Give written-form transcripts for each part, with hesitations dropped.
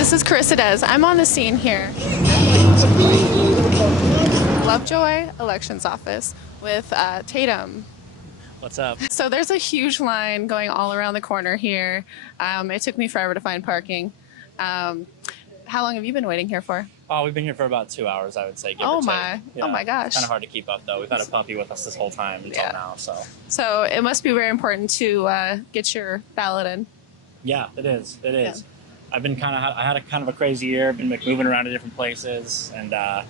This is Carissa Des. I'm on the scene here. Lovejoy Elections Office with Tatum. What's up? So there's a huge line going all around the corner here. It took me forever to find parking. How long have you been waiting here for? Oh, we've been here for about 2 hours, I would say. Give or Oh take. my! Yeah, Oh my gosh! It's kind of hard to keep up, though. We've had a puppy with us this whole time until now, so. So it must be very important to get your ballot in. Yeah, it is. It is. Yeah. I had a kind of a crazy year. I've been moving around to different places, and I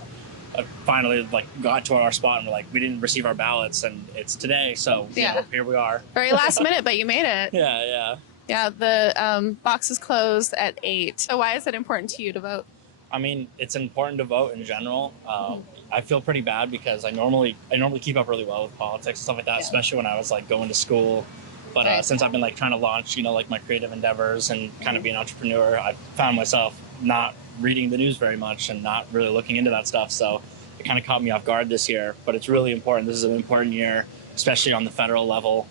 finally got to our spot, and we're like, we didn't receive our ballots, and it's today, so here we are. Very last minute, but you made it. Yeah. Yeah, the box is closed at 8. So why is it important to you to vote? I mean, it's important to vote in general. I feel pretty bad because I normally keep up really well with politics and stuff like that, especially when I was going to school. But since I've been trying to launch, my creative endeavors and kind of be an entrepreneur, I found myself not reading the news very much and not really looking into that stuff. So it kind of caught me off guard this year. But it's really important. This is an important year, especially on the federal level.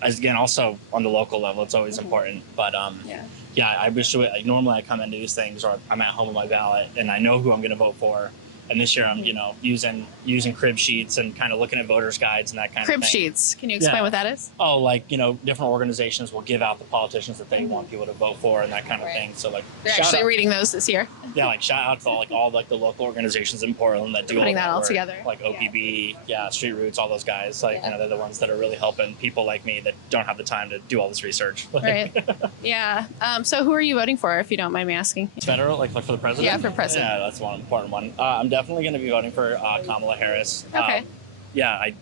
Again, also on the local level, it's always important. But I wish normally I come into these things or I'm at home with my ballot and I know who I'm going to vote for. And this year I'm, using crib sheets and kind of looking at voters' guides and that kind of thing. Crib sheets. Can you explain what that is? Oh, different organizations will give out the politicians that they want people to vote for and that kind of thing. So they're actually reading those this year. Yeah, shout out to all the local organizations in Portland that do putting all that all work. together. Like OPB, Street Roots, all those guys. They're the ones that are really helping people like me that don't have the time to do all this research. Right. Yeah. So who are you voting for, if you don't mind me asking? Federal, for the president? Yeah, for president. Yeah, that's one important one. I'm definitely going to be voting for Kamala Harris. Okay. I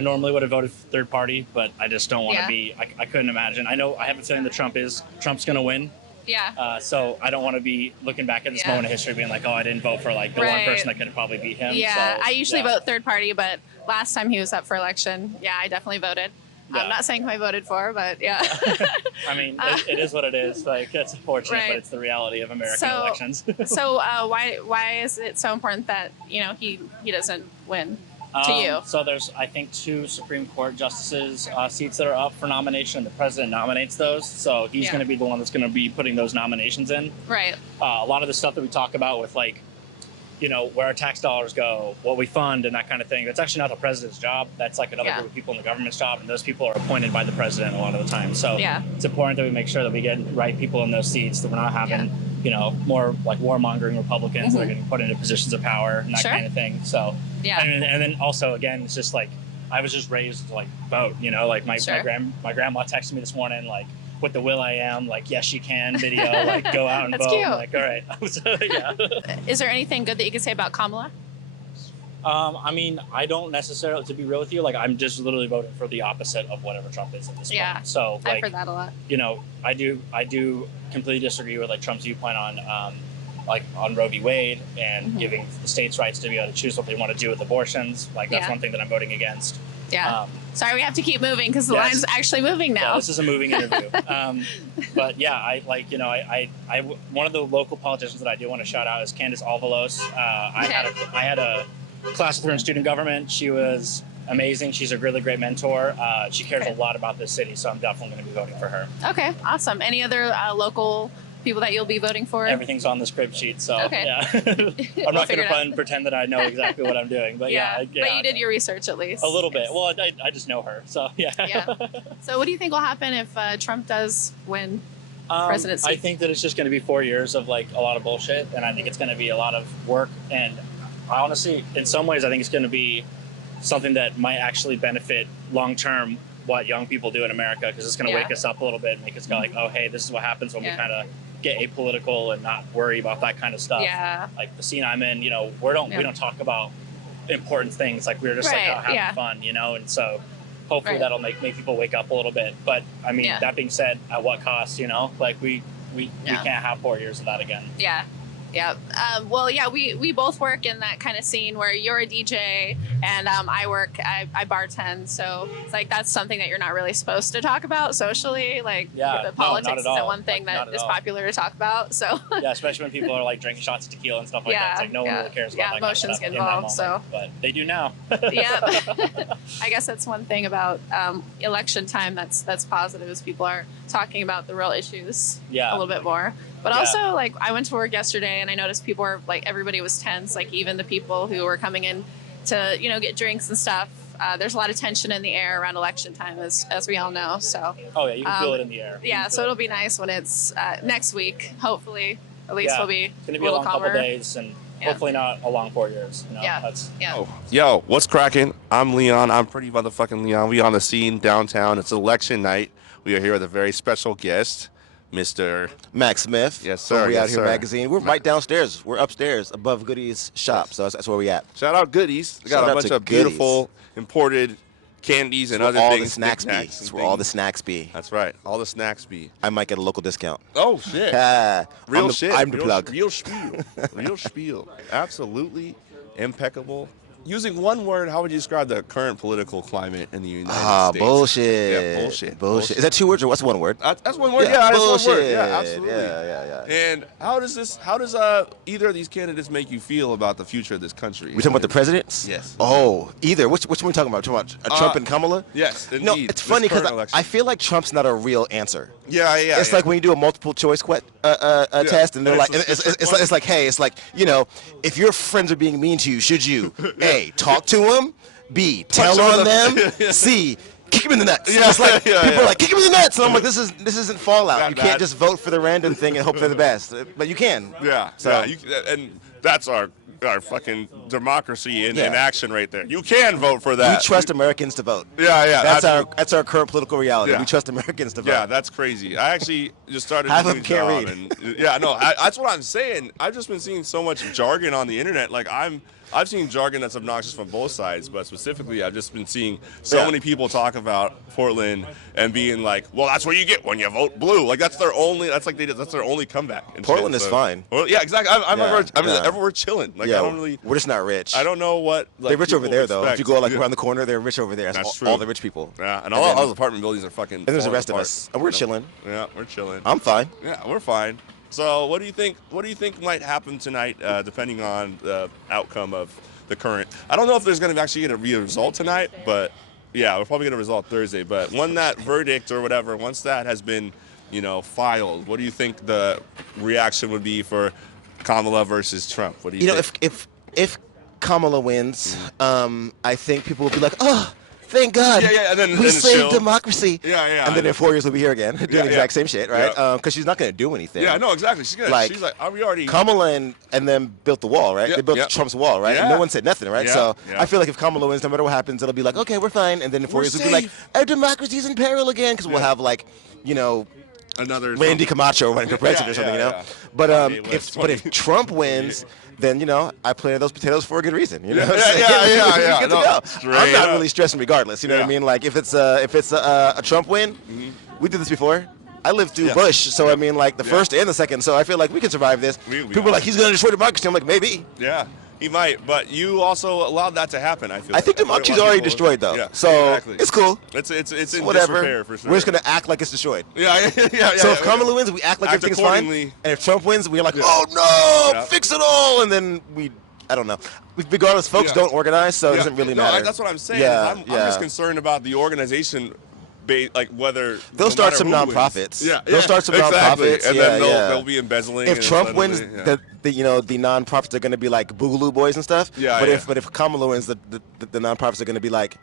normally would have voted third party, but I just don't want to be. I couldn't imagine. I have a feeling that Trump's going to win. Yeah. So I don't want to be looking back at this moment of history being like, oh, I didn't vote for the one person that could probably beat him. Yeah. So, I usually vote third party, but last time he was up for election, I definitely voted. I'm not saying who I voted for, but yeah. I mean, it is what it is. It's unfortunate, but it's the reality of American elections. So why is it so important that he doesn't win? To you. So there's, I think, 2 Supreme Court justices seats that are up for nomination, and the president nominates those. So he's going to be the one that's going to be putting those nominations in. Right. A lot of the stuff that we talk about with where our tax dollars go, what we fund, and that kind of thing. That's actually not the president's job. That's another group of people in the government's job, and those people are appointed by the president a lot of the time. So it's important that we make sure that we get right people in those seats, that we're not having more warmongering Republicans that are getting put into positions of power and that kind of thing. So and then also again, it's just I was just raised to vote. My grandma texted me this morning with the Will I Am, yes you can video, go out and That's vote. Cute. I'm all right. Yeah. Is there anything good that you could say about Kamala? I mean, I don't necessarily, to be real with you, I'm just literally voting for the opposite of whatever Trump is at this point. So I've heard that a lot. I do completely disagree with Trump's viewpoint on Roe v. Wade and giving the states rights to be able to choose what they want to do with abortions. That's one thing that I'm voting against. Yeah. Sorry, we have to keep moving because the line's actually moving now. Yeah, this is a moving interview. But I one of the local politicians that I do want to shout out is Candace Alvalos. I had a class with her in student government. She was amazing. She's a really great mentor. She cares a lot about this city, so I'm definitely going to be voting for her. Okay, awesome. Any other local people that you'll be voting for? Everything's on this crib sheet, so yeah. I'm not going to pretend that I know exactly what I'm doing, but but you did your research at least. A little bit. Well, I just know her, so yeah. So what do you think will happen if Trump does win presidency? I think that it's just going to be 4 years of a lot of bullshit, and I think it's going to be a lot of work, and I honestly, in some ways, I think it's going to be something that might actually benefit long-term what young people do in America, because it's going to wake us up a little bit and make us go oh, hey, this is what happens when we kind of get apolitical and not worry about that kind of stuff. The scene I'm in, we don't talk about important things. We're just out having fun, and so hopefully that'll make people wake up a little bit. But I mean, that being said, at what cost? We can't have 4 years of that again. Yeah. We both work in that kind of scene where you're a DJ and I bartend. So it's that's something that you're not really supposed to talk about socially. The politics isn't one thing that is popular to talk about. So especially when people are drinking shots of tequila and stuff like that. It's no one really cares about that emotions kind of get involved. So, but they do now. I guess that's one thing about election time that's positive is people are talking about the real issues Yeah. a little bit more. But Yeah. also, like, I went to work yesterday and I noticed people were like, everybody was tense. Like, even the people who were coming in to, you know, get drinks and stuff. There's a lot of tension in the air around election time, as we all know. So, Oh yeah, you can feel it in the air. yeah, so it'll be nice when it's next week. Hopefully, at least we'll be It's gonna a be a little long calmer. couple days, and hopefully not a long 4 years. You know? Yeah. That's, Yeah. Oh, yo, what's cracking? I'm Leon. I'm pretty motherfucking Leon. We on the scene downtown. It's election night. We are here with a very special guest, Mr. Max Smith. Yes, sir. From We Yes, Out Here sir. magazine. We're right downstairs. We're upstairs above Goody's shop. So that's where we at. Shout out Goodies. They got Shout a out bunch to of beautiful imported candies and That's other where all things. the snacks be. knickknacks That's and where all the things. snacks be. That's right. All the snacks be. I might get a local discount. Oh shit. Ah, Real I'm the, shit. I'm the real, plug. Real spiel. Real spiel. Absolutely impeccable. Using one word, how would you describe the current political climate in the United States? Bullshit. Yeah, bullshit. Bullshit. Is that 2 words or what's one word? That's one word. Yeah, that's bullshit. one word. Yeah, absolutely. Yeah. And how does either of these candidates make you feel about the future of this country? We talking about the presidents? Yes. Oh, either. Which one are we talking about? Talking about Trump and Kamala? Yes, indeed. No, it's This funny current because election. I feel like Trump's not a real answer. Yeah. It's like when you do a multiple choice test, and they're And like, it's it's like, hey, it's like, you know, if your friends are being mean to you, should you A, talk to them, B, tell them on in them, the- C, kick him in the nuts. Yeah, It's like yeah, people yeah. are like, kick him in the nuts, and I'm like, this isn't Fallout. Not You can't bad. just vote for the random thing and hope for the best, but you can. Yeah. So- And that's our fucking democracy in Yeah. action right there. You can vote for We that. trust Americans to vote. Yeah. That's our current political reality. Yeah. We trust Americans to vote. Yeah, that's crazy. I actually just started Half a of new them can't job, read. and yeah, no, that's what I'm saying. I've just been seeing so much jargon on the internet. Like I've seen jargon that's obnoxious from both sides, but specifically, I've just been seeing so Yeah. many people talk about Portland and being like, "Well, that's what you get when you vote blue." Like that's their only comeback. and Portland shit. is fine. Well, yeah, exactly. Yeah. Everywhere chilling. Like Yeah, I don't really. we're just not rich. I don't know what. Like, They're rich over people there, though. If expect. you go like Yeah. around the corner, they're rich over there. That's That's all true. the rich people. Yeah, and then- all those apartment buildings are fucking. And there's the falling rest of apart. us, and we're chilling. Yeah, we're chilling. I'm fine. Yeah, we're fine. So, what do you think? What do you think might happen tonight, depending on the outcome of the current? I don't know if there's going to actually be a result tonight, but yeah, we're probably going to result Thursday. But when that verdict or whatever, once that has been, filed, what do you think the reaction would be for Kamala versus Trump? What do you You know, think? if Kamala wins, I think people will be like, oh, thank God. Yeah, and then we it's saved chill. democracy. Yeah. And then in 4 years we'll be here again doing the Yeah. exact same shit, right? Yeah. Because she's not going to do anything. Yeah, no, exactly. She's like, we already. Kamala and them built the wall, right? Yeah, They built yeah. Trump's wall, right? Yeah. And no one said nothing, right? Yeah, So yeah. I feel like if Kamala wins, no matter what happens, it'll be like, okay, we're fine. And then in 4 We're years we'll be like, safe. our democracy's in peril again because we'll Yeah. have like, Another Randy Camacho running for president or something, yeah. But Kanye West. if Trump wins, then I planted those potatoes for a good reason. You know Yeah, what I'm saying? yeah. We're good to No, go. straight I'm not up. really stressing regardless. You know what I Yeah. mean? Like if it's a Trump win, we did this before. I lived through Yeah. Bush, so I mean like the Yeah. first and the second. So I feel like we can survive this. We People are like, he's going to destroy democracy. I'm like, maybe. Yeah, he might, but you also allowed that to happen. I feel. I think like. democracy's A lot of already people- destroyed though. Yeah, So exactly. it's cool. It's in Whatever. disrepair for sure. We're just gonna act like it's destroyed. Yeah. So if Kamala wins, we act like Act everything's fine. accordingly. And if Trump wins, we're like, Yeah. oh no, Yeah. fix it all. And then I don't know. Regardless, folks Yeah. don't organize, so it Yeah. doesn't really No, matter. that's what I'm saying. Yeah, I'm just concerned about the organization. Like whether They'll start some matter who wins. nonprofits. Yeah, They'll start some exactly. nonprofits. and Yeah, then yeah. they'll be embezzling. If and Trump suddenly- wins, yeah. the nonprofits are going to be like Boogaloo Boys and stuff. Yeah, But yeah. if Kamala wins, the nonprofits are going to be like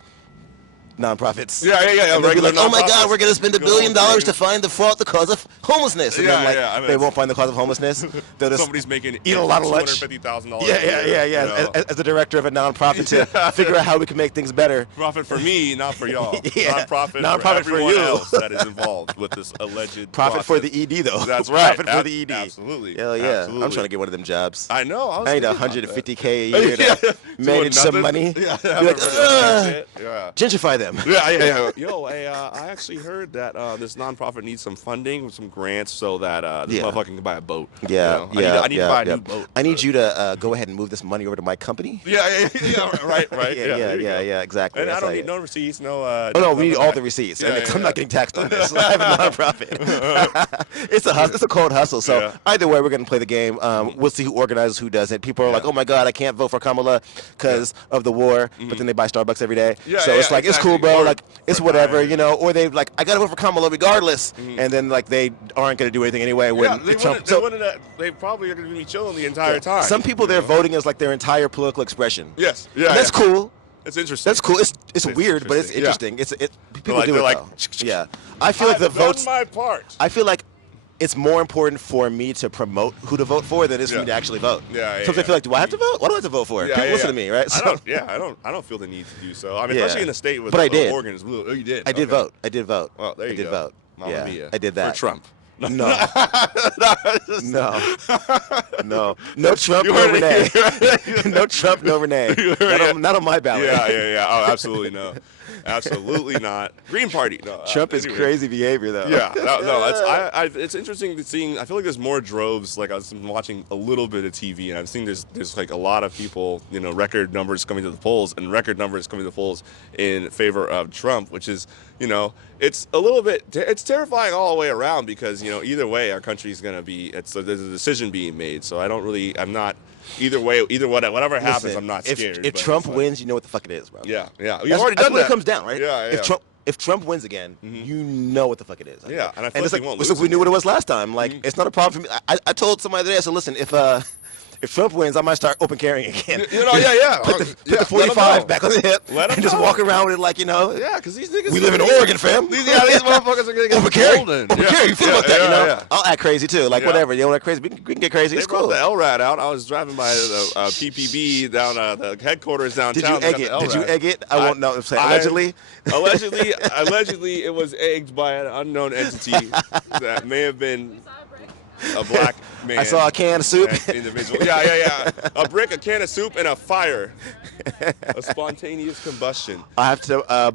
nonprofits. Yeah. And they'll be regular like, oh my God, nonprofits. we're going to spend $1 billion to find the cause of homelessness. And Yeah, then like yeah, I mean, they it's- won't find the cause of homelessness. They'll just Somebody's making eat a lot of lunch. $250,000. Yeah. As the director of a nonprofit to figure out how we can make things better. Profit for me, not for y'all. Yeah. Nonprofit Nonprofit for for everyone you. else that is involved with this alleged Profit for process. the ED though. That's right. Profit for the ED. Absolutely. Hell yeah. Absolutely. I'm trying to get one of them jobs. I know. I need thinking about that. $150K a year to Yeah. manage some Doing money. nothing. Yeah. Be like, That's "Ugh, it. Yeah. gentrify them. Yeah. Yo, I actually heard that this nonprofit needs some funding, some grants, so that this Yeah. motherfucker can buy a boat. Yeah, You know? I need to buy a new boat. I need you to go ahead and move this money over to my company. Yeah. Right. Yeah, exactly. And I That's don't like need it. no receipts, no. Oh no, we need all the receipts. Yeah, I'm not getting taxed on this. I have a nonprofit. It's a hustle. It's a cold hustle. So Yeah. either way, we're gonna play the game. We'll see who organizes, who doesn't. People are like, "Oh my God, I can't vote for Kamala because of the war," but then they buy Starbucks every day. Yeah, So it's like it's exactly. cool, bro. Or Like, it's for whatever, Biden. you know. Or they like, I gotta vote for Kamala regardless, and then like they aren't gonna do anything anyway. When Yeah, they Trump, wouldn't. They probably are going to be chilling the entire time. some people you they're know? voting as like their entire political expression. Yes. Yeah. And that's yeah. cool. It's interesting. That's cool. It's weird, but it's interesting, interesting. People like- do they're it like, though. Yeah, I feel like the I've done votes. my part. I feel like it's more important for me to promote who to vote for than it is for me to actually vote. Yeah, yeah, Sometimes yeah. I feel like, do I have to vote? What do I have to vote for? Yeah, People yeah, listen yeah. to me, right? I don't feel the need to do so. I mean, Yeah. especially in a state with But I did. Oregon is blue. Oh, you did. I did Okay. vote. I did vote. Well, there you I did go. vote. Mamma yeah, mia. I did that. For Trump. No, no Trump, You no heard Renee. it. No Trump, no Renee. Not on my ballot. Yeah. Oh, absolutely no. Absolutely not. Green Party. No. Trump is anyway. crazy behavior, though. Yeah, it's interesting to seeing. I feel like there's more droves. Like I've been watching a little bit of TV, and I've seen there's like a lot of people, you know, record numbers coming to the polls, and record numbers coming to the polls in favor of Trump, which is, you know, it's a little bit, it's terrifying all the way around because, you know, either way our country's gonna be, there's a decision being made. So I'm not. Either way, whatever happens, Listen, I'm not scared. If but Trump it's like- wins, you know what the fuck it is, bro. yeah. You've That's, already that's done what that. it comes down, right? Yeah. If Trump wins again, you know what the fuck it is. Yeah, and I feel it's like like, he won't it's lose like we knew again. what it was last time. Like, it's not a problem for me. I told somebody the other day, I said, listen, if Trump wins, I might start open carrying again. You know, yeah. Put Yeah, the let 'em 45 know. back on the hip Let 'em and just know. walk around with it like, you know. Yeah, because these niggas. We live in Oregon, fam. These motherfuckers are gonna get Open carry. golden. Open carry. You feel about that, you know? Yeah. I'll act crazy too. Like, Yeah. whatever. You know, act crazy. We can get crazy. They It's brought cool. the LRAD out. I was driving by the PPB down the headquarters downtown. Did you They egg got it? the Did you LRAD. egg it? I won't know. Allegedly? Allegedly, it was egged by an unknown entity that may have been a black man. I saw a can of soup. an individual. Yeah. A brick, a can of soup, and a fire. A spontaneous combustion. I have to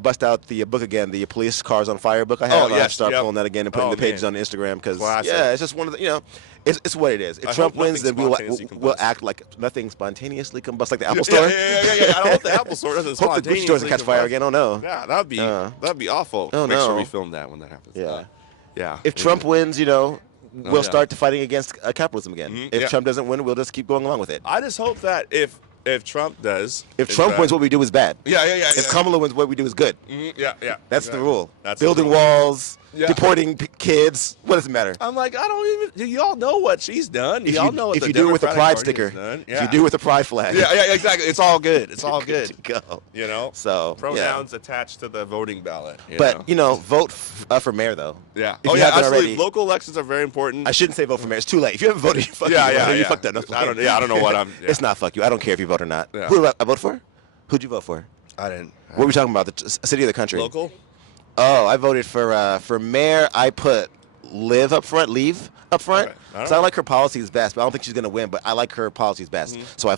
bust out the book again, the Police Cars on Fire book I have. Oh, I'll have yes, to start yep. pulling that again and putting Oh, the pages man. on Instagram because, Classic. yeah, it's just one of the, you know, it's what it is. If I Trump hope wins, then nothing we'll spontaneously combusts. act like nothing spontaneously combusts like the Apple Store. Yeah. I hope the Apple Store doesn't Hope the Gucci store doesn't spontaneously catch fire combust. again. Oh, no. Yeah, that'd be awful. Oh, Make sure no. we film that when that happens. Yeah. Yeah. If Trump wins, you know, we'll yeah. start to fighting against capitalism again. Mhm, If yeah. Trump doesn't win, we'll just keep going along with it. I just hope that if Trump does, If Trump wins, what we do is bad. yeah. If Kamala wins, what we do is good. Yeah. That's exactly. the rule. That's Building the rule. walls, Yeah. deporting kids. What does it matter? I'm like, I don't even. Y'all know what she's done. Y'all know what if the you do it with the Democratic pride Party has sticker, done. if you do it with the pride flag, yeah, exactly. It's all good. It's all good good. to go. You know. So Pronouns attached to the voting ballot. But you know, vote for mayor though. yeah. if Oh you yeah, haven't absolutely. already- Local elections are very important. I shouldn't say vote for mayor. It's too late. If you haven't voted, you fuck Yeah. you fucked up. No, I don't know what I'm. Yeah. It's not fuck you. I don't care if you vote or not. Yeah. Who do I vote for? Who'd you vote for? I didn't. What are we talking about? The city or the country? Local. Oh, I voted for mayor. I put Leave up front. Okay. So I like her policies best, but I don't think she's gonna win. But I like her policies best. Mm-hmm. So I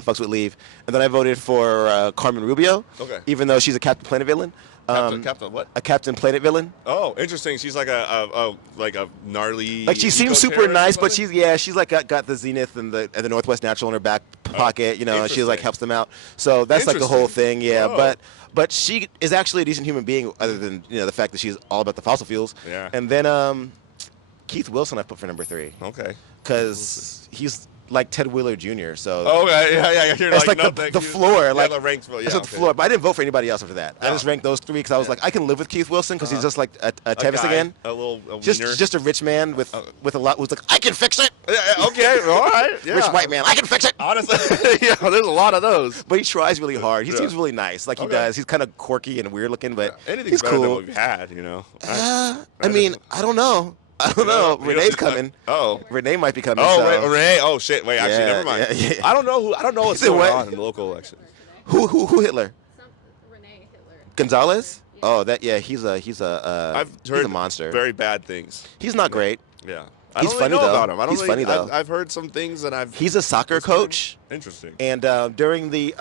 fucks with Leave, and then I voted for Carmen Rubio. Okay. Even though she's a Captain Planet villain. Captain what? A Captain Planet villain. Oh, interesting. She's like a gnarly. Like she seems super eco-terrorist nice, or but something? she's like got the Zenith and the Northwest Natural in her back pocket, you know, and she like Interesting. helps them out. So that's like the whole Interesting. thing, yeah. Whoa. But she is actually a decent human being, other than the fact that she's all about the fossil fuels. Yeah. And then Keith Wilson I put for number 3 Okay. because he's like Ted Wheeler Jr. So Okay. Yeah. You're it's like no, the thank you. floor, Yeah, like the ranks. Yeah, that's what the okay. floor. But I didn't vote for anybody else after that. I Oh. just ranked those 3 because I was like, I can live with Keith Wilson because he's just like a A Tevis guy, again. A wiener. Just a rich man with a lot who's like, I can fix it. Yeah, okay. All right. Yeah. Rich white man, I can fix it. Honestly, yeah. There's a lot of those. But he tries really hard. He Yeah. seems really nice. Like he Okay. does. He's kind of quirky and weird looking, but Anything's he's better than cool. what we've had. I mean, I don't know. I don't know. You Renee's don't- coming. Oh. Renee might be coming. Oh, so. Renee. Oh shit. Wait. Actually, Yeah, never mind. yeah. I don't know what's Is it going what? on in the local elections. Who Hitler? Renee Hitler. Gonzalez? Oh, that he's a I've he's heard a monster. very bad things. He's not great. Yeah. I He's don't funny, really know though. about him. I don't He's really, funny, though. I've heard some things that I've. He's a soccer coach, Interesting. and during the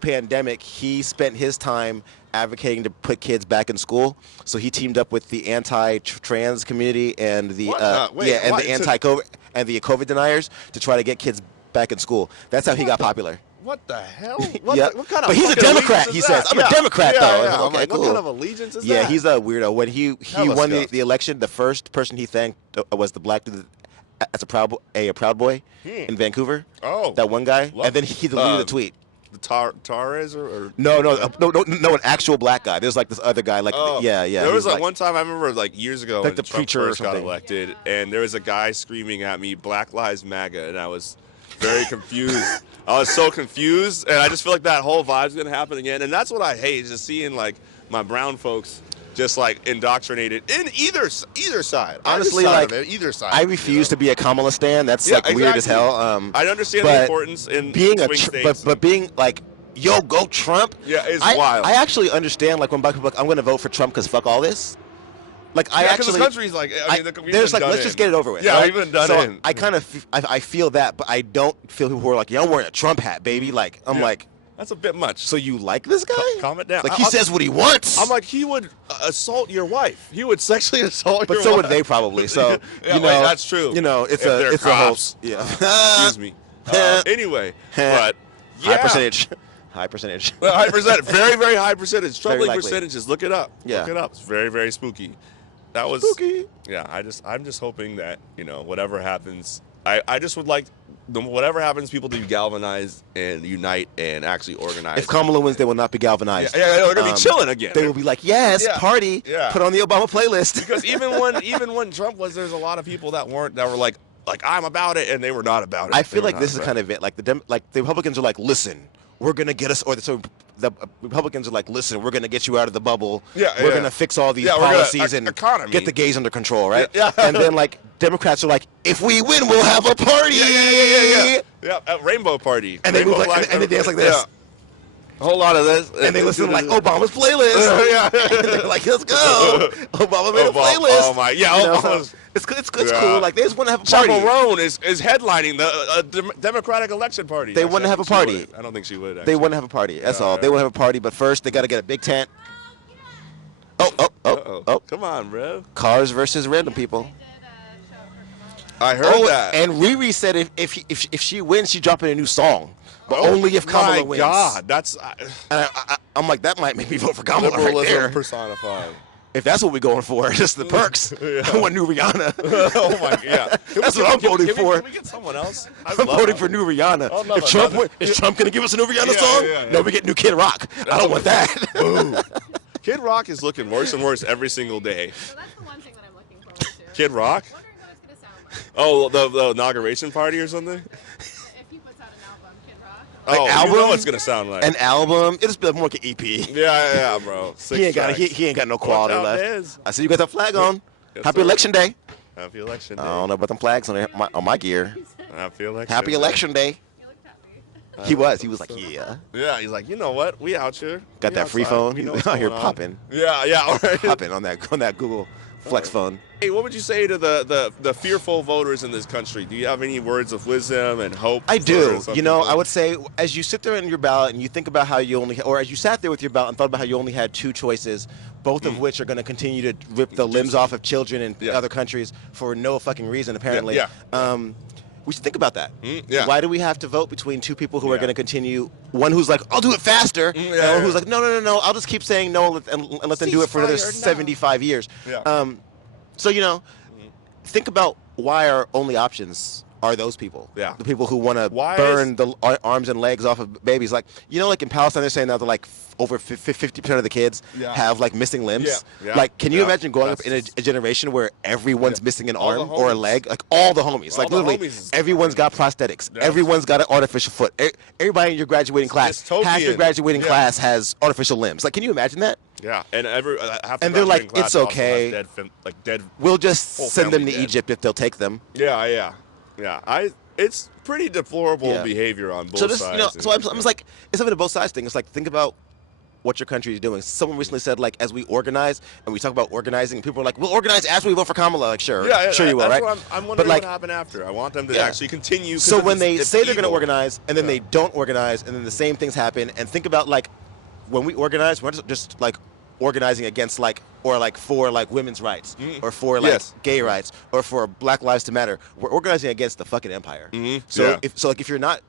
pandemic, he spent his time advocating to put kids back in school. So he teamed up with the anti-trans community and the What? Wait, and what? the anti-COVID and the COVID deniers to try to get kids back in school. That's how he got popular. What the hell? Yeah. What kind of? But he's a fucking Democrat, allegiance he is says. that? I'm a Democrat, yeah, though. Yeah. I'm Okay, like, cool. what kind of allegiance is Yeah, that? he's a weirdo. When he Hella won scuffed. the election, the first person he thanked was the black dude as a proud boy in Vancouver. Oh. That one guy, Love- and then he deleted the tweet. the Torres or no, an actual black guy. There's like this other guy, like yeah. There was he's like one time I remember like years ago like when the Trump preacher or first got something. elected, and there was a guy screaming at me, "Black Lives MAGA," and I was very confused. I was so confused, and I just feel like that whole vibe's gonna happen again, and that's what I hate, is just seeing like my brown folks just like indoctrinated in either side. Honestly, Either side like of it, either side. I refuse to be a Kamala stan. That's Yeah, like weird as exactly. hell. I understand but the importance in being swing states. but being like, yo, go Trump. Yeah, it's I, wild. I actually understand like when black people are like, I'm going to vote for Trump because fuck all this. Like I Yeah, 'cause actually, the country's like, I mean, we've there's been like done let's in. just get it over with. Yeah, right? we've been done so in. I kind of I feel that, but I don't feel people who are like, yeah, I'm wearing a Trump hat, baby. Like I'm Yeah. like, That's a bit much. so you like this guy? Calm it down. Like he says what he wants. I'm like, he would assault your wife. He would sexually assault but your so wife. would they probably. So Yeah, you know, wait, that's true. You know, it's If a they're it's a whole cops. yeah. Excuse me. Anyway, but yeah. High percentage. High percentage. Well, high percentage. Very, very high percentage. Very Troubling likely. percentages. Look it up. Yeah. Look it up. It's very, very spooky. That was Spooky. Yeah, I'm just hoping that, whatever happens, I just would like whatever happens, people to be galvanized and unite and actually organize. If Kamala wins, they will not be galvanized. yeah, they're gonna be chilling again. They will be like, yes, Yeah. party. Yeah. Put on the Obama playlist. Because even when Trump was, there's a lot of people that were like I'm about it, and they were not about it. I feel They were like not this is about kind of it. Like the Republicans are like, listen, we're gonna get us, or the Republicans are like, listen, we're gonna get you out of the bubble. Yeah, we're yeah. gonna fix all these Yeah, we're gonna- policies and economy. get the gays under control, right? Yeah. And then like Democrats are like, if we win, we'll have a party. Yeah, at Rainbow Party. And they Rainbow move like, Flag- and they dance like this. Yeah. A whole lot of this. And they listen to like Obama's playlist. Yeah. And they're like, let's go. Obama made a Obama- playlist. oh my- yeah, You know, Obama's- so it's Yeah. cool. Like they just want to have a party. Chaperone is headlining the Democratic election party. They Actually, wanna I have think a party. she would. I don't think she would. They Actually. want to have a party. That's Yeah, all. yeah. They want to have a party, but first they got to get a big tent. Oh. Come on, bro. Cars versus random people. I heard that. And Riri said if she wins, she's dropping a new song, but only if Kamala my wins. God, that's And I'm like, that might make me vote for Kamala right liberalism there. personified. If that's what we're going for, just the perks. I want new Rihanna. Oh my, yeah. That's what I'm voting for. Can we get someone else? I'm voting for new Rihanna. Oh, no, If Trump no. win, is Trump gonna give us a new Rihanna Yeah, song? yeah. No, we get new Kid Rock. I don't want that. Boom. Kid Rock is looking worse and worse every single day. So that's the one thing that I'm looking forward to. Kid Rock? Wondering what it's gonna sound like. Oh, the inauguration party or something? If he puts out an album, Kid Rock. Oh, album? you know what it's gonna sound like. An album. It'll be more like an EP. Yeah, bro. He ain't got he ain't got no quality Watch out, left. Dez. I see you got that flag on. Yes, Happy sir. election day. Happy election day. I don't know about them flags on my gear. Happy election. Happy day. election day. He looked happy. He was like, yeah. Yeah, he's like, you know what? We out here. Got We that free outside. phone. We know He's what's out here going on. popping. Yeah, all right. Popping on that Google Flex phone. Hey, what would you say to the fearful voters in this country? Do you have any words of wisdom and hope? I for do. some You know, people? I would say as you sit there in your ballot and you think about how you only, or as you sat there with your ballot and thought about how you only had two choices, both of which are going to continue to rip the limbs off of children in Yeah. other countries for no fucking reason, apparently. Yeah. We should think about that. yeah. Why do we have to vote between two people who are Yeah. going to continue? One who's like, I'll do it faster, and one who's like, no, I'll just keep saying no and let them do it for another Ceasefire now. 75 years. Yeah. So, you know, think about why our only options are those people. Yeah. The people who want to Why burn the arms and legs off of babies. Like, you know, like in Palestine, they're saying now that like over 50% of the kids Yeah. have like missing limbs. Yeah, yeah, Like, can you yeah. imagine growing up in a That's- generation where everyone's missing an All the arm or a homies. leg? Like all the homies. All Like the literally, homies. everyone's got prosthetics. Yeah. Everyone's got an artificial foot. Everybody in your graduating class, half your dystopian. graduating Yeah. class has artificial limbs. Like, can you imagine that? Yeah, and half the And they're like, graduating class it's also okay. has dead. We'll just Whole send them to family dead. Egypt if they'll take them. Yeah. It's pretty deplorable Yeah. behavior on both So this, sides. you know, so I'm just like, it's something to both sides thing. It's like, think about what your country is doing. Someone recently said, like, as we organize and we talk about organizing, people are like, we'll organize after we vote for Kamala. Like, sure, yeah, sure you will, that's right? What I'm wondering but like, what happened after. I want them to Yeah. actually continue. 'cause so when it's- they it's say they're going to evil. organize and then Yeah. they don't organize and then the same things happen, and think about like when we organize, we're not just like organizing against like or like for like women's rights or for like Yes. gay rights or for Black Lives to Matter. We're organizing against the fucking empire. So Yeah. if you're not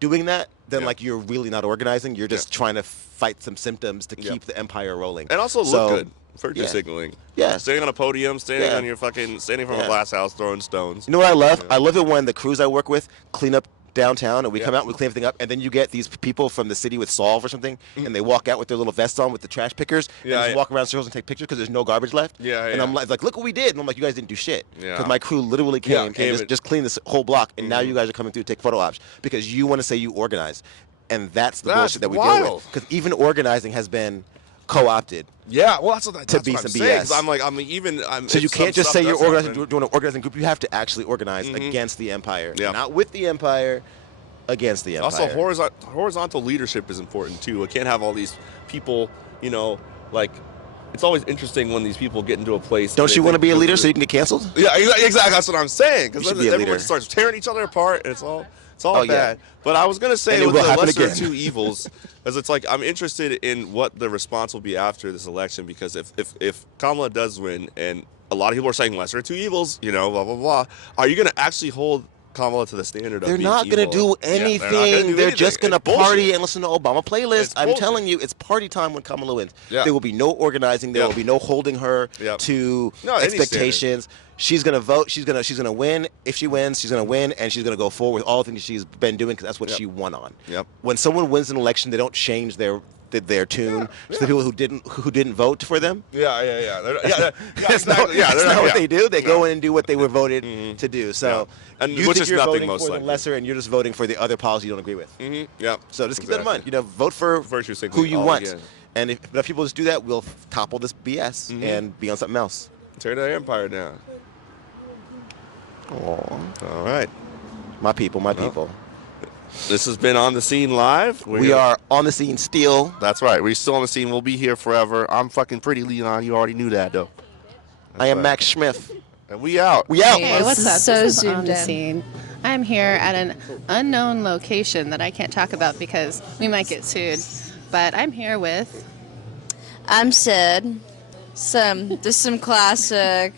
doing that, then Yeah. like you're really not organizing. You're just trying to fight some symptoms to Yeah. keep the empire rolling. And also So, look good. Virtue yeah. signaling. Yeah. Standing on a podium, standing Yeah. on your standing from Yeah. a glass house, throwing stones. You know what I love? I love it when the crews I work with clean up downtown and we come out and we clean everything up, and then you get these people from the city with Solve or something, and they walk out with their little vests on with the trash pickers, and just walk around circles and take pictures because there's no garbage left. And I'm like, look what we did. And I'm like, you guys didn't do shit. Because my crew literally came and just cleaned this whole block, and now you guys are coming through to take photo ops because you want to say you organize. And that's the bullshit that we deal with. Because even organizing has been co-opted. Yeah, well, that's what to be some BS. So you can't just say you're organizing, doing an organizing group. You have to actually organize against the empire, not with the empire, against the empire. Also, horizontal leadership is important too. I can't have all these people, like. It's always interesting when these people get into a place. Don't you want to be a leader so you can get canceled? Yeah, exactly. That's what I'm saying. Because then everyone starts tearing each other apart, and it's all bad. Yeah. But I was gonna say with the lesser of two evils, because it's like I'm interested in what the response will be after this election. Because if Kamala does win, and a lot of people are saying lesser of two evils, blah blah blah, are you gonna actually hold Kamala to the standard of They're not going to do anything. They're just going to party and listen to Obama playlist. I'm telling you, it's party time when Kamala wins. There will be no organizing. There will be no holding her to expectations. She's going to vote. She's going to win. If she wins, she's going to win, and she's going to go forward with all the things she's been doing because that's what she won on. When someone wins an election, they don't change their tune to the people who didn't vote for them. That's not what they do. They go in and do what they were voted to do. So and you which think is you're nothing voting most for likely. the lesser, and you're just voting for the other policy you don't agree with. So just keep that in mind. Vote for who you want. And if people just do that, we'll topple this BS and be on something else. Tear the empire down. All right. My people. This has been On the Scene Live. We are on the scene still. That's right. We're still on the scene. We'll be here forever. I'm fucking Pretty Leon. You already knew that, though. I am Max Smith. And we out. Hey, what's up? So this is zoomed On the in. Scene. I'm here at an unknown location that I can't talk about because we might get sued. But I'm here with... I'm Sid. Just some classic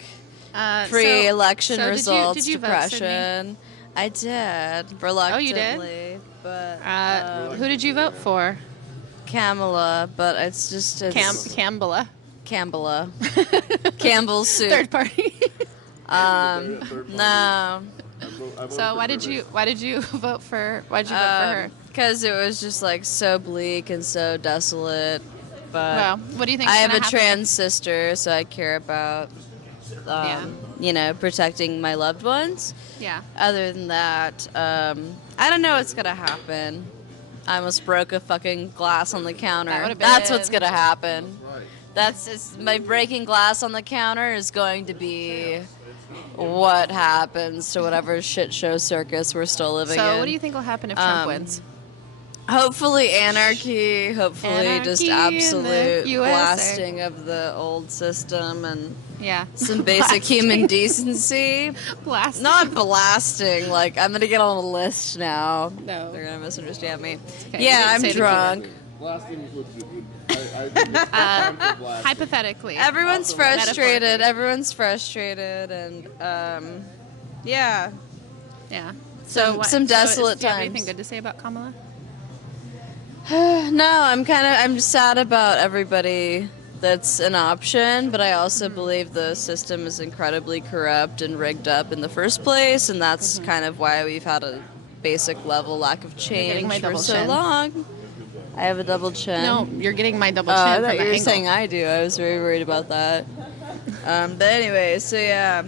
pre-election results, did you vote, Sydney? depression. I did, reluctantly. Oh, you did? But who did you vote for? Kamala, but it's Campbella. Campbella. Campbell's soup. Third party. No. So why did you vote for her? Because it was just like so bleak and so desolate. But Well, what do you think? I have a trans sister, so I care about, protecting my loved ones. Yeah. Other than that, I don't know what's gonna happen. I almost broke a fucking glass on the counter. That's what's gonna happen. That's just my breaking glass on the counter is going to be what happens to whatever shit show circus we're still living in. So what do you think will happen if Trump wins? Hopefully anarchy. Hopefully just Anarchy in the absolute USA. blasting of the old system and Yeah. some basic human decency. Blasting. Not blasting. Like, I'm going to get on a list now. No. They're going to misunderstand me. Okay, you Yeah, didn't I'm say it drunk. Hypothetically. Everyone's frustrated. Everyone's frustrated. And, yeah. Yeah. Some desolate do you have times. anything good to say about Kamala? No, I'm sad about everybody that's an option, but I also believe the system is incredibly corrupt and rigged up in the first place, and that's kind of why we've had a basic level lack of getting my change for double so chin. long. I have a double chin. No, you're getting my double Oh, chin I from thought the you were angle. saying I do. I was very worried about that. But anyway, so yeah.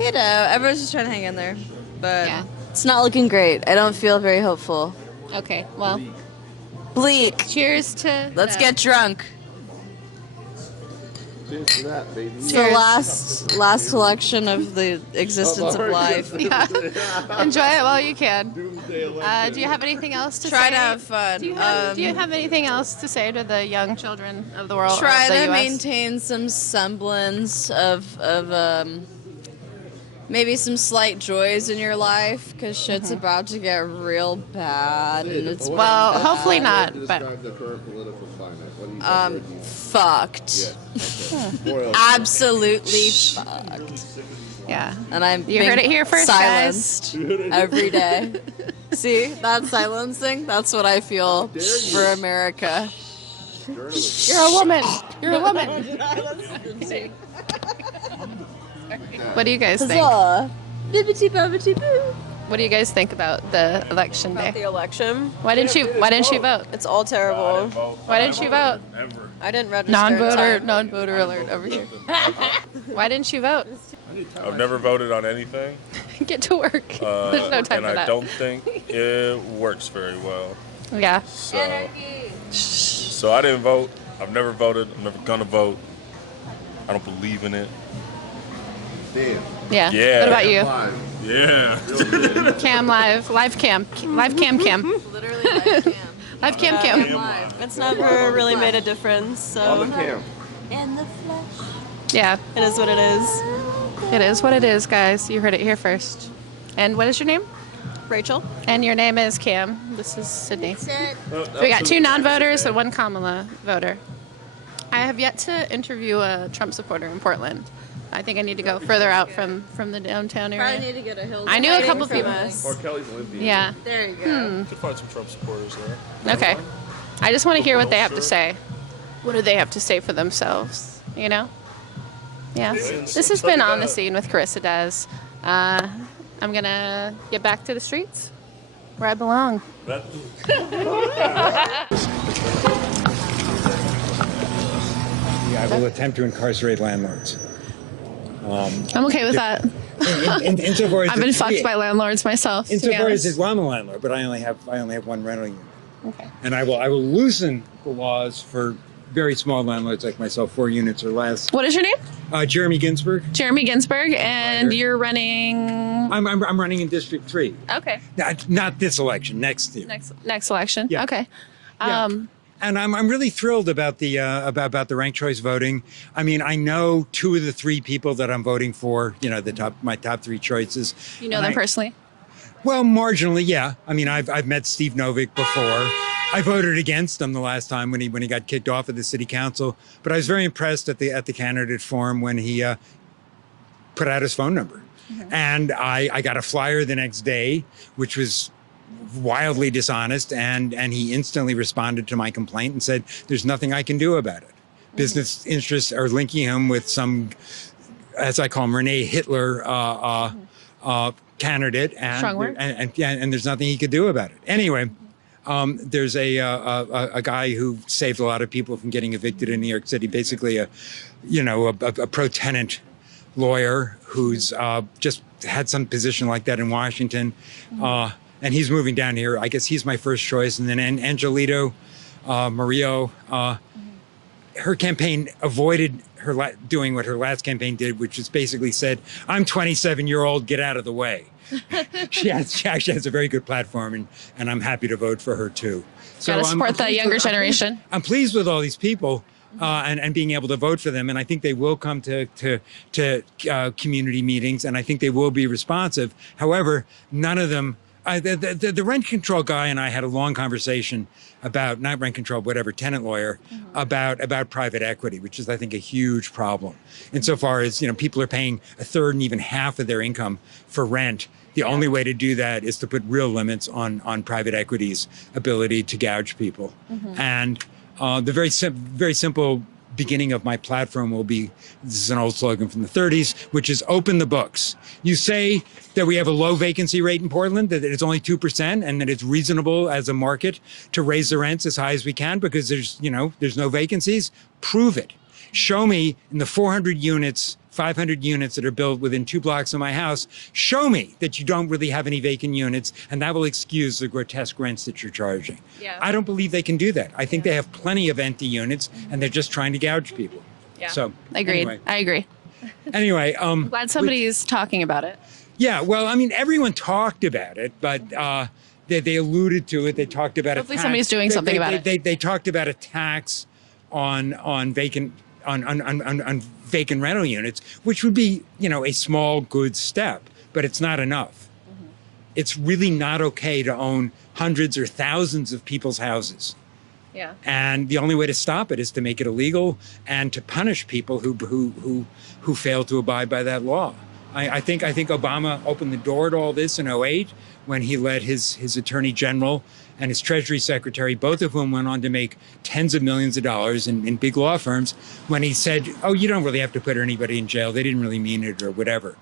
Everyone's just trying to hang in there. But Yeah. it's not looking great. I don't feel very hopeful. Okay. Well, Bleak. cheers to. Let's that. get drunk. Cheers to that, baby. It's the last election of the existence of life. Yeah. Enjoy it while you can. Do you have anything else to Try say? to have fun. Do you have anything else to say to the young children of the world? Try of the to US? maintain some semblance of maybe some slight joys in your life, because shit's about to get real bad. And it's Well, bad. hopefully not. But the current political climate. What do you think? Fucked. Absolutely fucked. yeah. And I'm You heard it here first, silenced every day. See, that silence thing? That's what I feel for America. You're a woman. You're a woman. What do you guys think? Huzzah. Bibbidi bobbidi boo. What do you guys think about the election day? About the election? Why didn't you vote? It's all terrible. Why didn't you vote? I didn't register. Non-voter alert over here. Why didn't you vote? I've never voted on anything. Get to work. There's no time and for that. I don't think it works very well. Yeah. So I didn't vote. I've never voted. I'm never gonna vote. I don't believe in it. Damn. Yeah. Yeah. What about you? Yeah. Cam live cam. Literally live cam. Live cam. It's never really made a difference, so In the flesh. Yeah. it is what it is. It is what it is, guys. You heard it here first. And what is your name? Rachel? And your name is Cam. This is Sydney. We got 2 non-voters and 1 Kamala voter. I have yet to interview a Trump supporter in Portland. I think I need to go further out from the downtown area. Probably need to go to Hills. I knew a couple people. Or Kelly's Olympian. Yeah. There you go. You could find some Trump supporters there. Okay. I just want to hear what they have to say. What do they have to say for themselves? You know? Yeah. This has been On the Scene with Carissa Des. I'm going to get back to the streets where I belong. I will attempt to incarcerate landlords. I'm okay with that. Insofar as I've been fucked by landlords myself. Insofar as well, I'm a landlord, but I only have 1 rental unit. Okay. And I will loosen the laws for very small landlords like myself, 4 units or less. What is your name? Jeremy Ginsburg. Jeremy Ginsburg, and you're running. I'm running in District 3. Okay. Not this election, next year. Next election. Yeah. Okay. Yeah. And I'm really thrilled about the about the ranked choice voting. I mean, I know 2 of the 3 people that I'm voting for. You know, my top 3 choices. You know them personally? Well, marginally, yeah. I mean, I've met Steve Novick before. I voted against him the last time when he got kicked off of the city council. But I was very impressed at the candidate forum when he put out his phone number, and I got a flyer the next day, which was wildly dishonest, and he instantly responded to my complaint and said, "There's nothing I can do about it." Business interests are linking him with some, as I call him, Renee Hitler candidate, and there's nothing he could do about it. Anyway, there's a guy who saved a lot of people from getting evicted in New York City. Basically, a pro-tenant lawyer who's just had some position like that in Washington. And he's moving down here. I guess he's my first choice. And then Angelito Murillo, her campaign avoided doing what her last campaign did, which is basically said, "I'm 27-year-old, get out of the way." She actually has a very good platform, and I'm happy to vote for her too. So gotta support the younger generation. I'm pleased with all these people. And being able to vote for them, and I think they will come to community meetings, and I think they will be responsive. However, none of them. The rent control guy and I had a long conversation about, not rent control, whatever, tenant lawyer, about private equity, which is, I think, a huge problem. Insofar as, people are paying 1/3 and even half of their income for rent. The only way to do that is to put real limits on private equity's ability to gouge people. And the very simple beginning of my platform will be, this is an old slogan from the 30s, which is open the books. You say that we have a low vacancy rate in Portland, that it's only 2%, and that it's reasonable as a market to raise the rents as high as we can because there's no vacancies. Prove it. Show me in the 400 units, 500 units that are built within 2 blocks of my house, show me that you don't really have any vacant units, and that will excuse the grotesque rents that you're charging. Yeah. I don't believe they can do that. I think they have plenty of empty units, and they're just trying to gouge people. Yeah. So, agreed. Anyway. I agree. Anyway, I'm glad somebody's talking about it. Yeah, well, I mean, everyone talked about it, but they alluded to it. They talked about it. Hopefully somebody's doing something about it. They talked about a tax on vacant rental units, which would be, a small good step, but it's not enough. It's really not okay to own hundreds or thousands of people's houses. Yeah. And the only way to stop it is to make it illegal and to punish people who fail to abide by that law. I think Obama opened the door to all this in 2008 when he let his attorney general and his Treasury Secretary, both of whom went on to make tens of millions of dollars in big law firms, when he said, "Oh, you don't really have to put anybody in jail. They didn't really mean it," or whatever.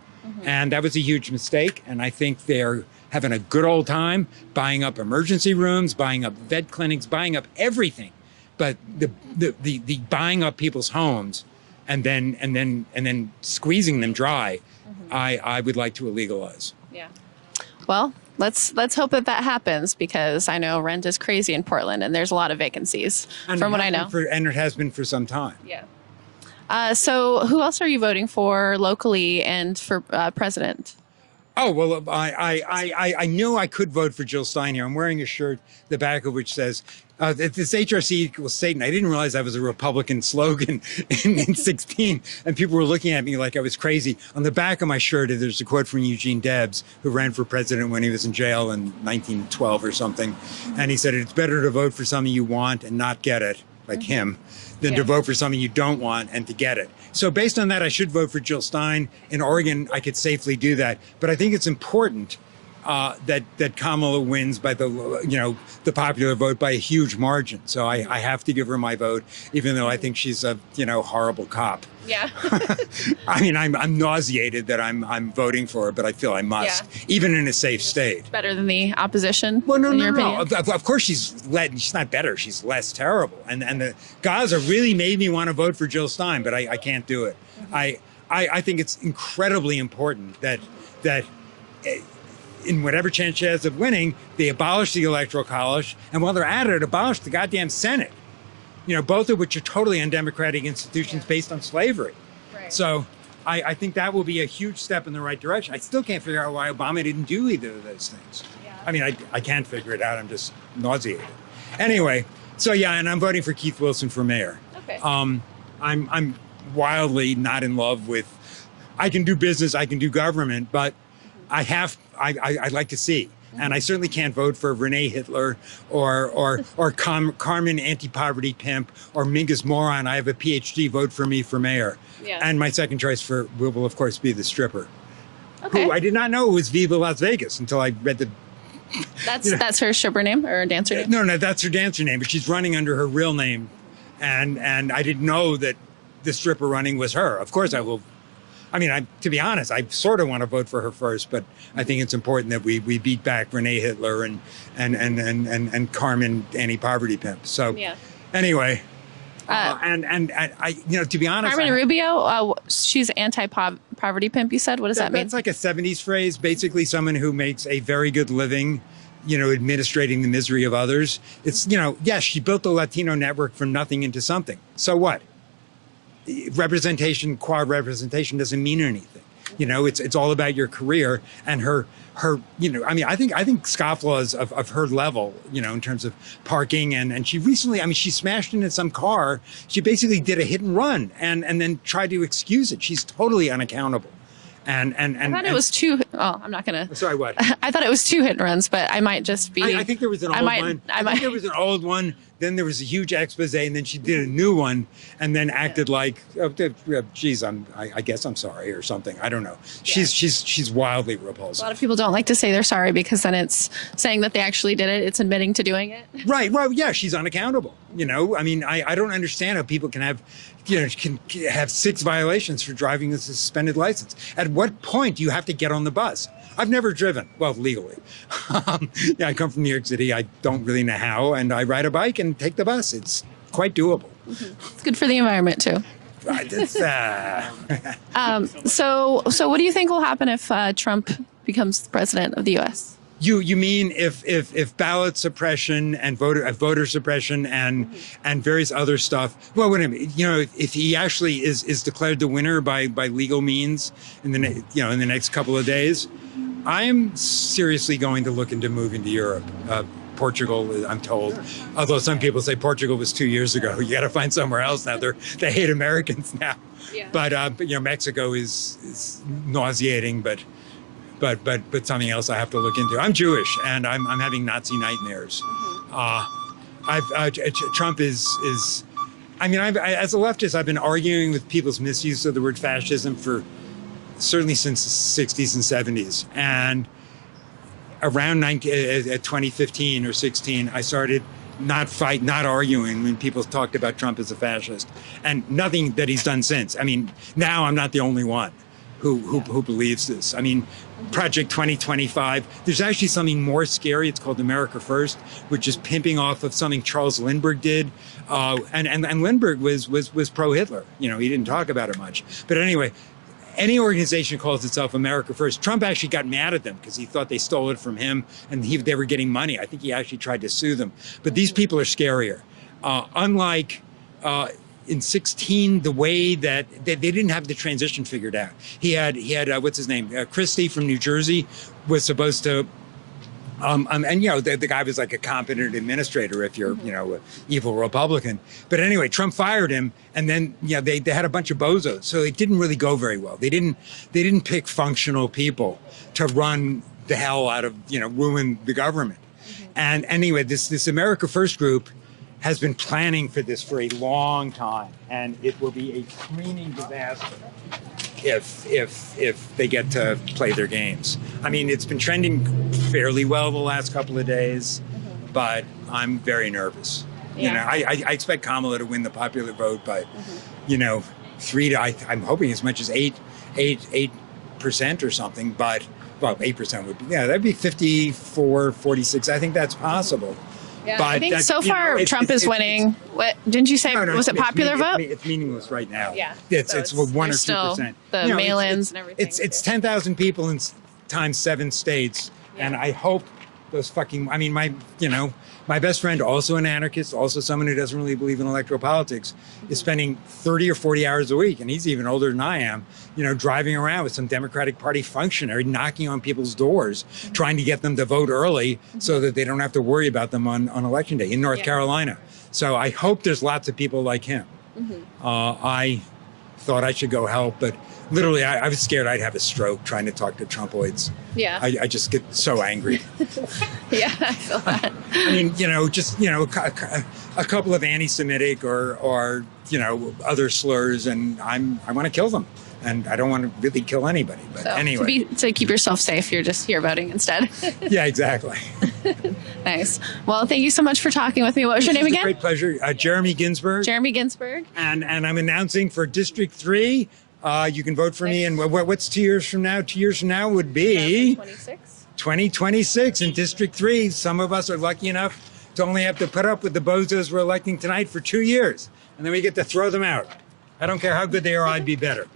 And that was a huge mistake. And I think they're having a good old time buying up emergency rooms, buying up vet clinics, buying up everything. But the buying up people's homes and then squeezing them dry, I would like to illegalize. Yeah. Well, let's hope that happens, because I know rent is crazy in Portland and there's a lot of vacancies from what I know. And it has been for some time. Yeah. So who else are you voting for locally and for president? Oh, well, I knew I could vote for Jill Stein here. I'm wearing a shirt, the back of which says, this HRC equals Satan. I didn't realize that was a Republican slogan in 16, and people were looking at me like I was crazy. On the back of my shirt, there's a quote from Eugene Debs, who ran for president when he was in jail in 1912 or something. And he said, it's better to vote for something you want and not get it, like him, than to vote for something you don't want and to get it. So based on that, I should vote for Jill Stein. In Oregon, I could safely do that. But I think it's important that Kamala wins by the popular vote by a huge margin. So I have to give her my vote, even though I think she's a horrible cop. Yeah. I mean, I'm nauseated that I'm voting for her, but I feel I must, even in a safe state. Better than the opposition? Well, no. Opinion? Of course, she's not better. She's less terrible. And the Gaza really made me want to vote for Jill Stein, but I can't do it. I think it's incredibly important that in whatever chance she has of winning, they abolish the Electoral College, and while they're at it, abolish the goddamn Senate. Both of which are totally undemocratic institutions based on slavery. Right. So I think that will be a huge step in the right direction. I still can't figure out why Obama didn't do either of those things. Yeah. I mean, I can't figure it out. I'm just nauseated. Anyway, so and I'm voting for Keith Wilson for mayor. Okay. I'm wildly not in love with, I can do business, I can do government, but I'd like to see. And I certainly can't vote for Renee Hitler or Carmen Anti-Poverty Pimp or Mingus Moron. I have a PhD. Vote for me for mayor. Yeah. And my second choice will of course be the stripper, who I did not know was Viva Las Vegas until I read the. That's her stripper name or dancer name? No, that's her dancer name. But she's running under her real name, and I didn't know that the stripper running was her. Of course, I will. I mean, to be honest, I sort of want to vote for her first, but I think it's important that we beat back Renee Hitler and Carmen Anti-Poverty Pimp. So anyway, and I to be honest, Carmen Rubio, she's anti-poverty pimp. You said, what does that mean? That's like a 70s phrase, basically someone who makes a very good living, administrating the misery of others. It's yes, she built the Latino network from nothing into something. So what? Representation, quad representation doesn't mean anything. It's all about your career and her. I mean, I think scofflaws of her level, in terms of parking and she recently, I mean, she smashed into some car. She basically did a hit and run and then tried to excuse it. She's totally unaccountable. And I thought it was two. Oh, I'm not gonna. Sorry, what? I thought it was 2 hit and runs, but I might just be. I think there was an old one. I think there was an old one. Then there was a huge expose, and then she did a new one, and then acted like, oh, geez, I guess I'm sorry or something. I don't know. She's wildly repulsive. A lot of people don't like to say they're sorry because then it's saying that they actually did it. It's admitting to doing it. Right. Well, yeah, she's unaccountable. I mean, I don't understand how people can have, can have 6 violations for driving a suspended license. At what point do you have to get on the bus? I've never driven, well, legally. I come from New York City. I don't really know how, and I ride a bike and take the bus. It's quite doable. It's good for the environment too. Right. So what do you think will happen if Trump becomes president of the U.S.? You mean if ballot suppression and voter suppression and various other stuff? Well, wait a minute. If he actually is declared the winner by legal means in the in the next couple of days, I am seriously going to look into moving to Europe. Portugal, I'm told. Although some people say Portugal was 2 years ago. You got to find somewhere else now. They hate Americans now. Yeah. But Mexico is nauseating. But something else I have to look into. I'm Jewish, and I'm having Nazi nightmares. Trump is. I mean, as a leftist, I've been arguing with people's misuse of the word fascism for certainly since the 60s and 70s. And around 2015 or 16, I started not arguing when people talked about Trump as a fascist, and nothing that he's done since. I mean, now I'm not the only one. who believes this. I mean, Project 2025. There's actually something more scary. It's called America First, which is pimping off of something Charles Lindbergh did, and Lindbergh was pro-Hitler. You know, he didn't talk about it much, but anyway. Any organization calls itself America First. Trump actually got mad at them because he thought they stole it from him and they were getting money. I think he actually tried to sue them. But these people are scarier. Unlike in 2016, the way that they didn't have the transition figured out. He had what's his name? Christie from New Jersey was supposed to. And you know, the guy was like a competent administrator if you're, you know, an evil Republican. But anyway, Trump fired him, and then they had a bunch of bozos, so it didn't really go very well. They didn't pick functional people to run the hell out of, you know, ruin the government. And anyway, this America First group has been planning for this for a long time, and it will be a screaming disaster if they get to play their games. I mean, it's been trending fairly well the last couple of days, but I'm very nervous. You know, I expect Kamala to win the popular vote, but you know, I'm hoping as much as 8% or something, but well, 8% would be, that'd be 54, 46. I think that's possible. Yeah, but I think so far Trump is winning. What didn't you say? No, was it popular vote? It's meaningless right now. Yeah, it's 1 or 2%. The mail-ins and everything. It's 10,000 people in times 7 states, and I hope those fucking. I mean, my best friend, also an anarchist, also someone who doesn't really believe in electoral politics, is spending 30 or 40 hours a week, and he's even older than I am, you know, driving around with some Democratic Party functionary, knocking on people's doors, trying to get them to vote early so that they don't have to worry about them on Election Day in North Carolina. So I hope there's lots of people like him. I thought I should go help, but literally I was scared I'd have a stroke trying to talk to Trumpoids. Yeah. I just get so angry. Yeah, I feel that. I mean, you know, just, you know, a couple of anti-Semitic or, you know, other slurs, and I want to kill them. And I don't want to really kill anybody. But so, anyway. To keep yourself safe, you're just here voting instead. Yeah, exactly. Nice. Well, thank you so much for talking with me. What was your name again? Great pleasure. Jeremy Ginsburg. Jeremy Ginsburg. And I'm announcing for District 3. You can vote for me. And what's 2 years from now? 2 years from now would be 2026 in District 3. Some of us are lucky enough to only have to put up with the bozos we're electing tonight for 2 years. And then we get to throw them out. I don't care how good they are, I'd be better.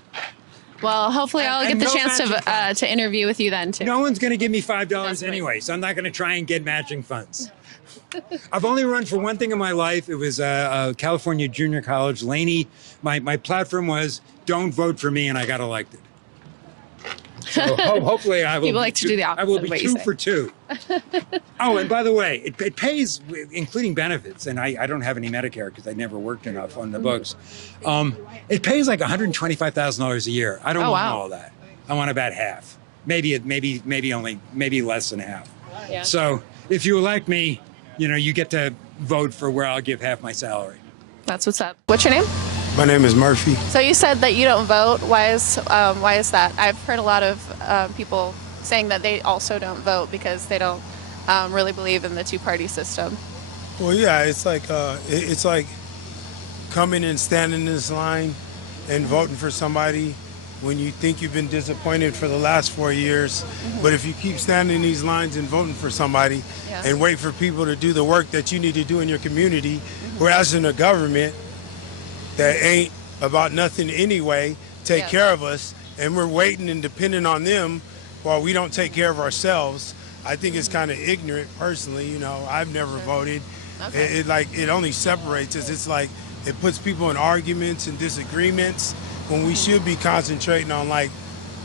Well, hopefully I'll get the chance to interview with you then, too. No one's going to give me $5 anyway, so I'm not going to try and get matching funds. I've only run for one thing in my life. It was California Junior College. Laney, my platform was, don't vote for me, and I got elected. So hopefully I will. People like to do the opposite. I will be 2 for 2. Oh, and by the way, it pays, including benefits, and I don't have any Medicare because I never worked enough on the books. It pays like $125,000 a year. I don't want all that. I want about half, maybe less than half. Yeah. So if you elect me, you know, you get to vote for where I'll give half my salary. That's what's up. What's your name? My name is Murphy. So you said that you don't vote. Why is that? I've heard a lot of people saying that they also don't vote because they don't really believe in the two-party system. Well, yeah, it's like coming and standing in this line and voting for somebody when you think you've been disappointed for the last 4 years. But if you keep standing in these lines and voting for somebody and wait for people to do the work that you need to do in your community, whereas in a government that ain't about nothing anyway, take care of us, and we're waiting and depending on them while we don't take care of ourselves, I think it's kind of ignorant personally. You know, I've never voted. Okay. It only separates us. It's like it puts people in arguments and disagreements when we should be concentrating on like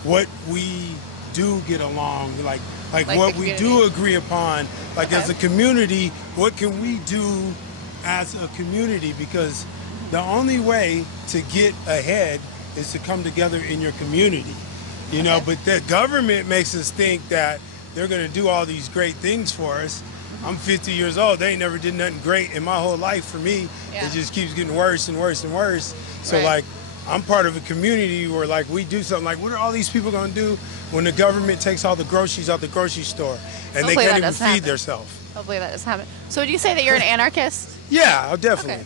what we do get along, like what we do agree upon, like as a community, what can we do as a community? Because the only way to get ahead is to come together in your community, you know, but the government makes us think that they're going to do all these great things for us. I'm 50 years old. They ain't never did nothing great in my whole life for me. It just keeps getting worse and worse and worse. So like, I'm part of a community where like we do something like, what are all these people going to do when the government takes all the groceries out the grocery store and they can't even feed themselves? Hopefully that doesn't happen. So would you say that you're an anarchist? Yeah, definitely.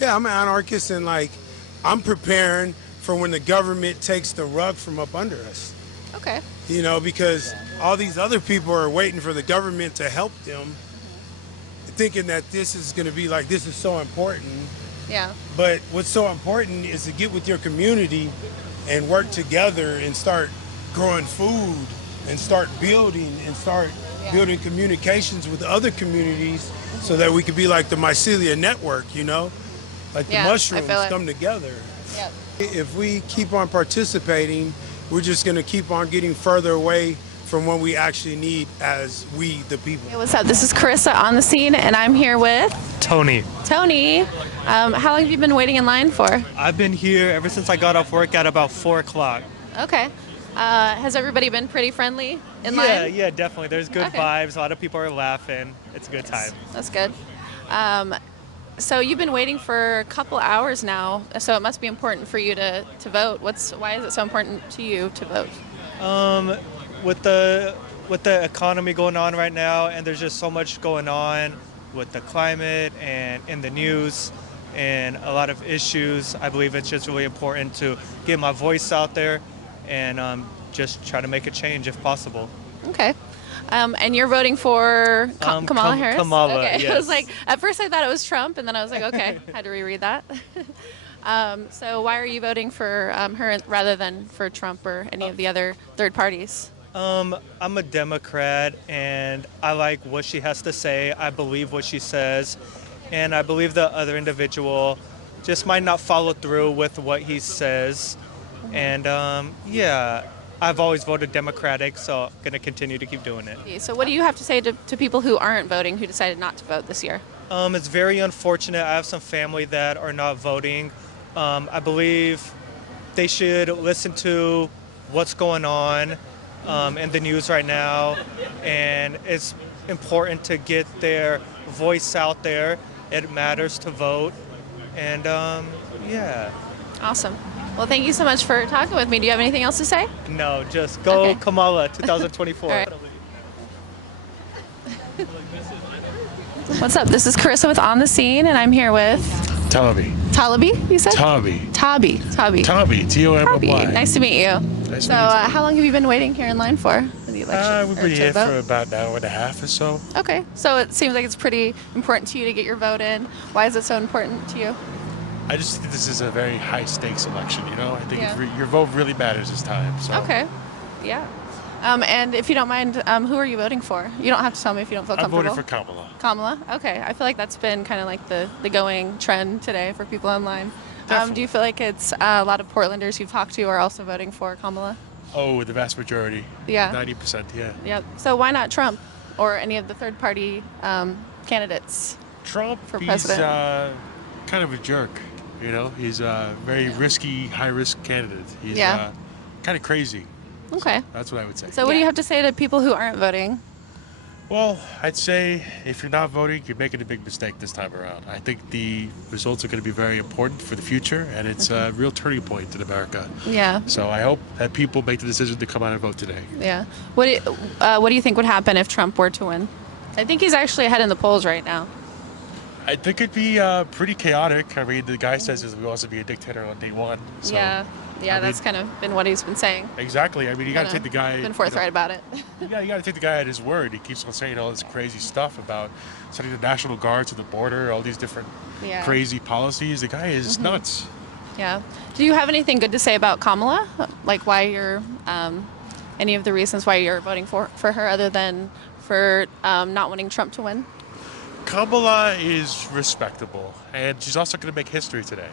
Yeah, I'm an anarchist, and like I'm preparing for when the government takes the rug from up under us. Okay. You know, because all these other people are waiting for the government to help them, thinking that this is going to be like, this is so important. Yeah. But what's so important is to get with your community and work together and start growing food and start building and start building communications with other communities so that we could be like the mycelia network, you know? Like the mushrooms come together. Yep. If we keep on participating, we're just going to keep on getting further away from what we actually need as we, the people. Hey, what's up? This is Carissa on the scene, and I'm here with Tony. Tony. How long have you been waiting in line for? I've been here ever since I got off work at about 4 o'clock. Okay. Has everybody been pretty friendly in line? Yeah, definitely. There's good vibes. A lot of people are laughing. It's a good time. That's good. So you've been waiting for a couple hours now, so it must be important for you to vote. Why is it so important to you to vote? With the economy going on right now, and there's just so much going on with the climate and in the news and a lot of issues, I believe it's just really important to get my voice out there and just try to make a change if possible. Okay. And you're voting for Kamala Harris? Kamala, okay. yes. I was like, at first I thought it was Trump, and then I was like, okay, had to reread that. So why are you voting for her rather than for Trump or any of the other third parties? I'm a Democrat, and I like what she has to say. I believe what she says, and I believe the other individual just might not follow through with what he says. And I've always voted Democratic, so I'm going to continue to keep doing it. So what do you have to say to people who aren't voting, who decided not to vote this year? It's very unfortunate. I have some family that are not voting. I believe they should listen to what's going on in the news right now, and it's important to get their voice out there. It matters to vote, and Awesome. Well, thank you so much for talking with me. Do you have anything else to say? No, just go Kamala 2024. All right. What's up? This is Carissa with On the Scene, and I'm here with Toby. Talabi, you said? Toby. Toby. T-O-M-Y. Nice to meet you. So how long have you been waiting here in line for the election? We've been here for about an hour and a half or so. Okay, so it seems like it's pretty important to you to get your vote in. Why is it so important to you? I just think this is a very high-stakes election, you know? I think your vote really matters this time. So. Okay, yeah. And if you don't mind, who are you voting for? You don't have to tell me if you don't feel comfortable. I'm voting for Kamala. Kamala? Okay. I feel like that's been kind of like the going trend today for people online. Do you feel like it's a lot of Portlanders you've talked to are also voting for Kamala? Oh, the vast majority. Yeah. 90%, yeah. Yep. So why not Trump or any of the third-party candidates? Trump, for president? He's kind of a jerk. You know, he's a very risky, high-risk candidate. He's kind of crazy. Okay. So that's what I would say. So what do you have to say to people who aren't voting? Well, I'd say if you're not voting, you're making a big mistake this time around. I think the results are going to be very important for the future, and it's a real turning point in America. Yeah. So I hope that people make the decision to come out and vote today. Yeah. What do you think would happen if Trump were to win? I think he's actually ahead in the polls right now. I think it'd be pretty chaotic. I mean, the guy says he wants to be a dictator on day one. So, yeah, that's kind of been what he's been saying. Exactly. I mean, you got to take the guy. Been forthright about it. Yeah, you got to take the guy at his word. He keeps on saying all this crazy stuff about sending the National Guard to the border, all these different crazy policies. The guy is nuts. Yeah. Do you have anything good to say about Kamala? Like why you're, any of the reasons why you're voting for her other than for not wanting Trump to win? Kamala is respectable, and she's also going to make history today.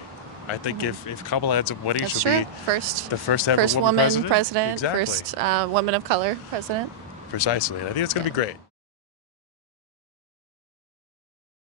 I think if Kamala ends up winning, she'll be the first woman president, Exactly. first woman of color president. Precisely, and I think it's going to be great.